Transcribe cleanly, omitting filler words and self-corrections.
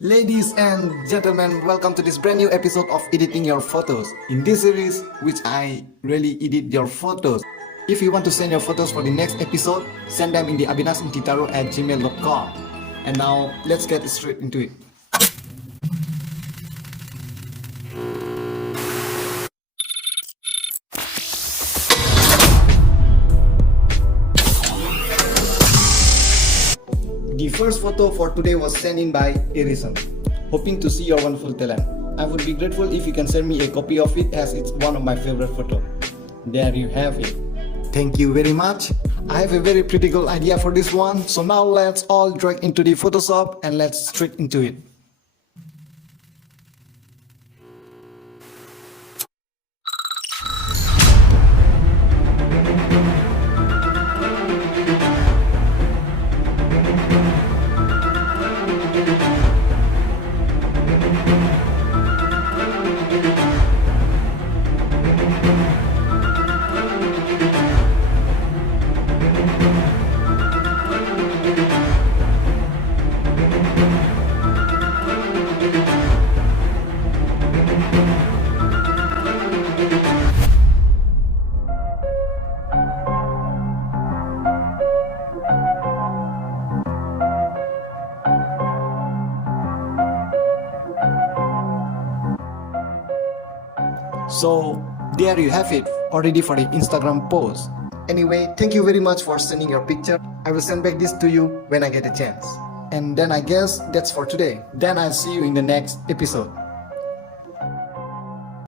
Ladies and gentlemen, welcome to this brand new episode of Editing Your Photos. In this series, which I really edit your photos. If you want to send your photos for the next episode, send them in the abinasintitaro@gmail.com. And now, let's get straight into it. The first photo for today was sent in by Acer. Hoping to see your wonderful talent. I would be grateful if you can send me a copy of it as it's one of my favorite photos. There you have it. Thank you very much. I have a very pretty good idea for this one. So now let's all drag into the Photoshop and let's straight into it. So there you have it, already for the Instagram post. Anyway, thank you very much for sending your picture. I will send back this to you when I get a chance. And then I guess that's for today. Then I'll see you in the next episode.